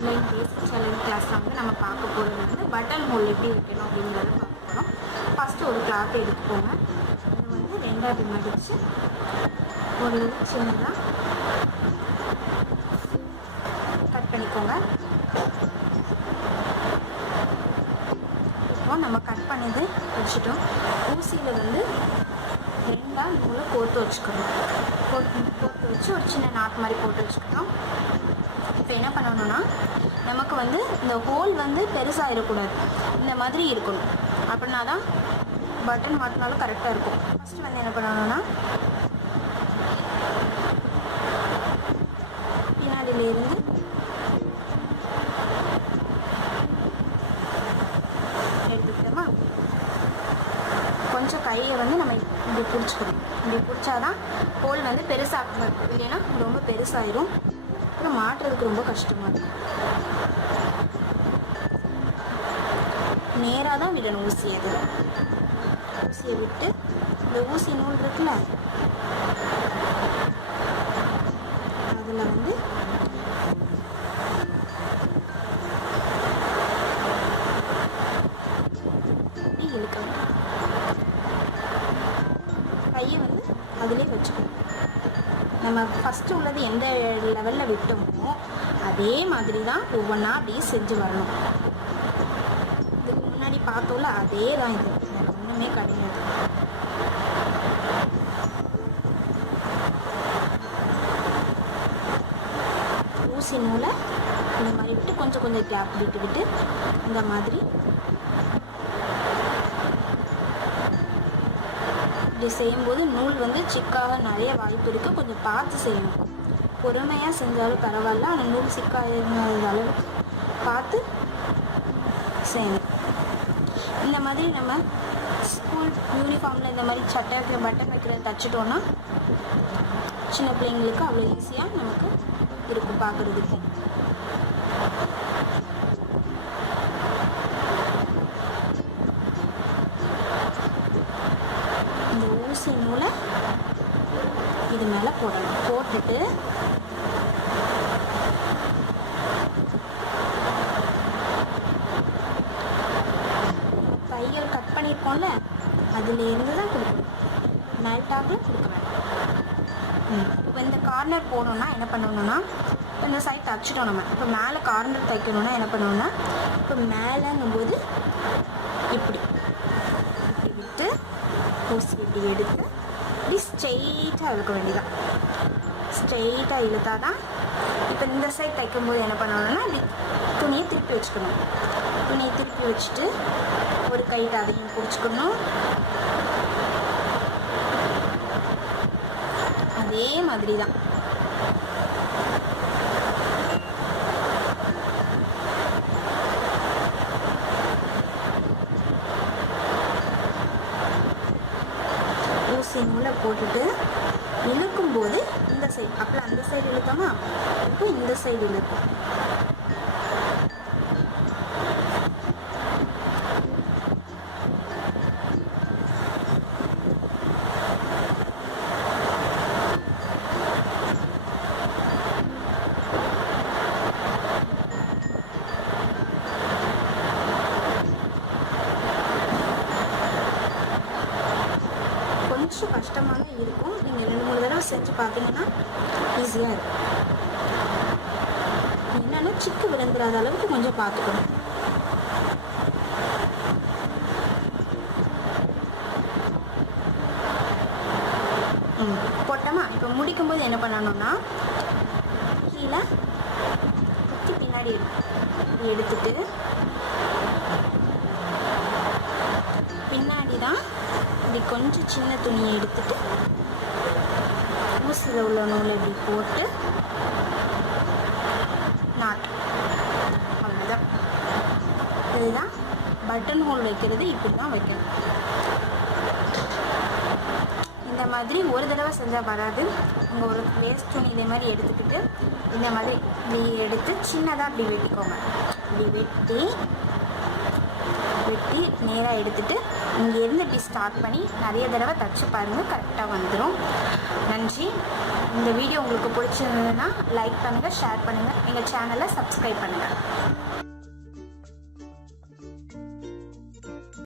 Online பேசிக் challenge கிளாஸில் வந்து நம்ம பார்க்க போகிறது வந்து பட்டன் ஹோல் எப்படி வைக்கணும் அப்படிங்கிறத பார்க்க போகிறோம். ஃபஸ்ட்டு ஒரு கிளாத் எடுத்துக்கோங்க. இது வந்து ரெண்டாவது மடித்து ஒரு சின்னதாக கட் பண்ணிக்கோங்க. இப்போ நம்ம கட் பண்ணது வச்சுட்டோம். ஊசியில் வந்து ரெண்டாக நூலை கோர்த்து வச்சுக்கணும். கோர்த்து வச்சு ஒரு சின்ன நாட் மாதிரி போட்டு வச்சுக்கணும். இப்போ என்ன பண்ணணும்னா, நமக்கு வந்து இந்த ஹோல் வந்து பெருசாகிடக்கூடாது, இந்த மாதிரி இருக்கணும். அப்படின்னா தான் பட்டன் மாட்டினாலும் கரெக்டாக இருக்கும். ஃபஸ்ட்டு வந்து என்ன பண்ணணும்னா, பின்னாடியிலேருந்து எடுத்துக்கிட்டோமா, கொஞ்சம் கையை வந்து நம்ம இப்படி பிடிச்சிக்கணும். இப்படி பிடிச்சாதான் ஹோல் வந்து பெருசாக இருக்கும், இல்லைன்னா ரொம்ப பெருசாயிரும், அப்புறம் மாட்டுறதுக்கு ரொம்ப கஷ்டமாக இருக்கும். நேராக தான் விடணும் ஊசியை. ஊசியை விட்டு இந்த ஊசி நூல் இருக்குல்ல, அதில் வந்து இழுக்கணும். கையை வந்து அதிலே வச்சுக்கணும். நம்ம ஃபஸ்ட்டு உள்ளது எந்த லெவலில் விட்டோமோ அதே மாதிரி தான் ஒவ்வொன்றா அப்படியே செஞ்சு வரணும். இதுக்கு முன்னாடி பார்த்தோம்ல, அதே தான் இது, எனக்கு ஒன்றுமே கிடையாது. ஊசி நூலை இந்த மாதிரி விட்டு கொஞ்சம் கொஞ்சம் கேப் விட்டுக்கிட்டு இந்த மாதிரி இப்படி செய்யும்போது நூல் வந்து சிக்காக நிறைய வாய்ப்பு இருக்குது. கொஞ்சம் பார்த்து செய்யணும். பொறுமையாக செஞ்சாலும் பரவாயில்ல, ஆனால் நூல் சிக்காத அளவுக்கு பார்த்து செய்யணும். இந்த மாதிரி நம்ம ஸ்கூல் யூனிஃபார்மில் இந்த மாதிரி சட்டை வைக்கிற பட்டன் வைக்கிறத தைச்சிட்டோன்னா சின்ன பிள்ளைங்களுக்கு அவ்வளோ ஈஸியாக நமக்கு இருக்கும் பார்க்குறதுக்கு. இந்த ஊசி நூலை இது மேலே போடணும். போட்டுட்டு தையல் கட் பண்ணியிருக்கோம்ல, அதுலேருந்து தான் கொடுக்கணும், மேல்டாப்பில் கொடுக்க வேண்டாம். இப்போ இந்த கார்னர் போடணுன்னா என்ன பண்ணணும்னா, இந்த சைட் தைச்சிட்டோம் நம்ம. இப்போ மேலே கார்னர் தைக்கணுன்னா என்ன பண்ணணும்னா, இப்போ மேலேங்கும்போது இப்படி இப்படி விட்டு ஊசி இப்படி எடுத்து இப்படி ஸ்ட்ரெயிட்டாக இழுக்க வேண்டியதான். ஸ்ட்ரெயிட்டாக இழுத்தா தான். இப்போ இந்த சைட் தைக்கும்போது என்ன பண்ணணும்னா, இப்படி துணியை திருப்பி வச்சுக்கணும். துணியை திருப்பி வச்சுட்டு ஒரு கைட்டு அதையும் பிடிச்சிக்கணும். அதே மாதிரி தான். ஊசி நூலை போட்டுட்டு இழுக்கும்போது இந்த சைடு, அப்புறம் அந்த சைடு இழுத்தோமா, இப்போ இந்த சைடு இழுக்கும். கொஞ்சம் கஷ்டமாக இருக்கும். நீங்கள் 2-3 தடவை செஞ்சு பார்த்தீங்கன்னா ஈஸியாக இருக்கும். என்னென்னா சிக்கு விழுந்துடாத அளவுக்கு கொஞ்சம் பார்த்துக்கணும். போட்டோமா. இப்போ முடிக்கும்போது என்ன பண்ணணும்னா, கீழே குத்தி பின்னாடி எடுத்துட்டு பின்னாடி தான் இப்படி கொஞ்சம் சின்ன துணியை எடுத்துட்டு ஊசியில் உள்ள நூலை இப்படி போட்டு நாட். அவ்வளோதான். இதுதான் பட்டன் ஹோல் வைக்கிறது. இப்படி தான் வைக்கணும். இந்த மாதிரி ஒரு தடவை செஞ்சால் வராது. உங்கள் ஒரு வேஸ்ட் துணி இதே மாதிரி எடுத்துக்கிட்டு இந்த மாதிரி இப்படி எடுத்து சின்னதாக இப்படி வெட்டிக்கோங்க. இப்படி வெட்டி நேராக எடுத்துகிட்டு இங்கேருந்து இப்படி ஸ்டார்ட் பண்ணி நிறைய தடவை தைச்சி பாருங்கள், கரெக்டாக வந்துடும். நன்றி. இந்த வீடியோ உங்களுக்கு பிடிச்சிருந்ததுன்னா லைக் பண்ணுங்கள், ஷேர் பண்ணுங்கள், எங்கள் சேனலை சப்ஸ்கிரைப் பண்ணுங்கள்.